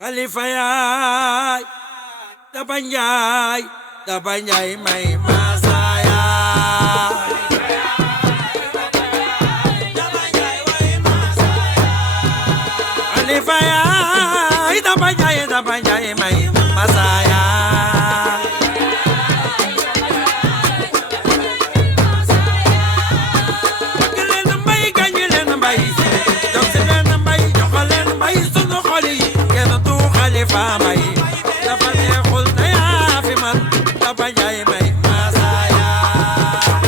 Khalifa yaay Daba Njaay may maasa yaay Khalifa yaay Daba Njaay may maasa yaay bëgg leen mbay gañu leen mbay jox leen mbay jox leen mbay sunu xol yi kenn du Khalifa mbay dafa neexul te yaa fi man Daba Njaay may maasa yaay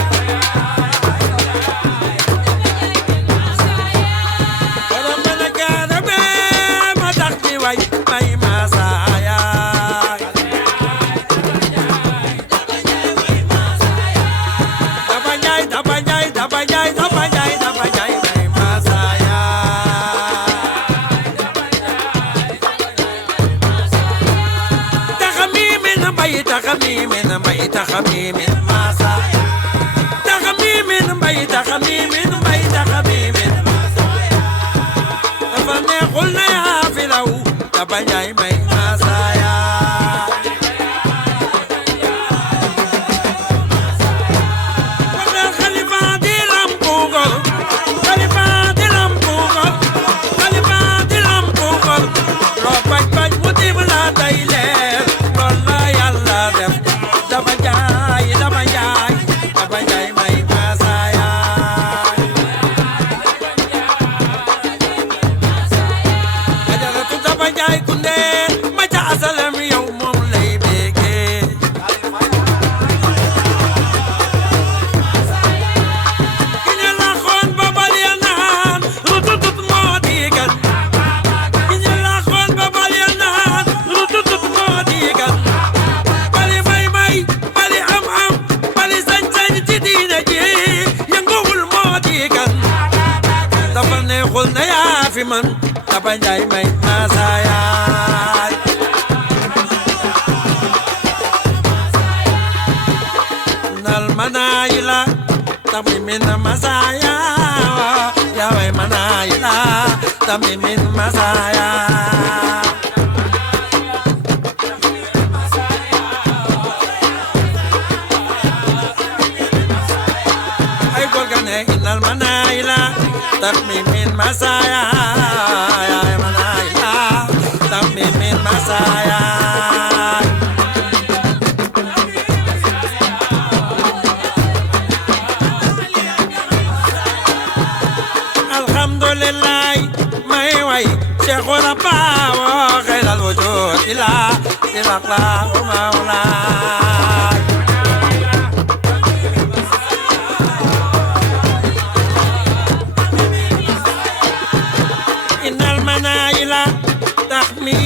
borom bana gaara bee ma tax di way may maasa yaay Daba Njaay may maasa yaay taxamimin mbay taxamimin maasa taxamimin mbay taxamimin dafa neexul na yaa fi raw Daba Njaay may maasa yaay waxal Khalifa di lampu gor Khalifa di lampu gor Khalifa di lampu gor loo bañ mu dim la day leer lool la Yàlla def Daba Njaay may maasa yaay ajaratu Daba Njaay kunde ma ca asalam yow moom lay béggee ki ñu la xoon ba bal ya naan rututut moo di gan ki ñu la xoon ba bal ya naan rututut moo di gan bali may bali am bali sañ-sañ ci diine ji yënguwul moo di gan dafa neexul na yaa fi man Daba Njaay may maasa yaay nal manayila tamimin masaya yaay manayila tamimin masaya ay golgane inal manayila tamimin masaya yaay manayila tamimin masaya alhamdulillah may way Cheikhu Rabba wa khairal wujud ila mawlaay innal manayila tahmimin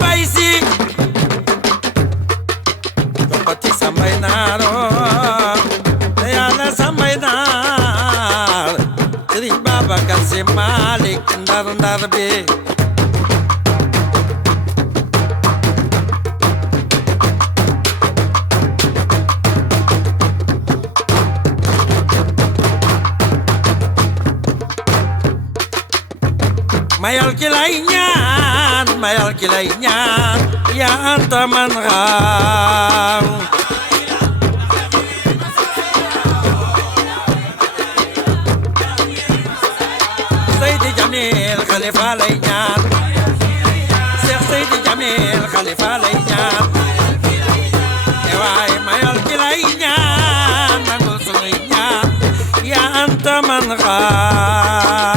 bay si pati samay naaro te Yàlla samay naar Sëriñ Babacar Si Malik ndar bi mayal ki lay ñaan yaa anta man xaar Seydi Jamil Khalifa lay ñaan Cheikh Seydi Jamil Khalifa lay ñaan e waay mayal ki lay ñaan nangul sunuy ñaan yaa anta man xaar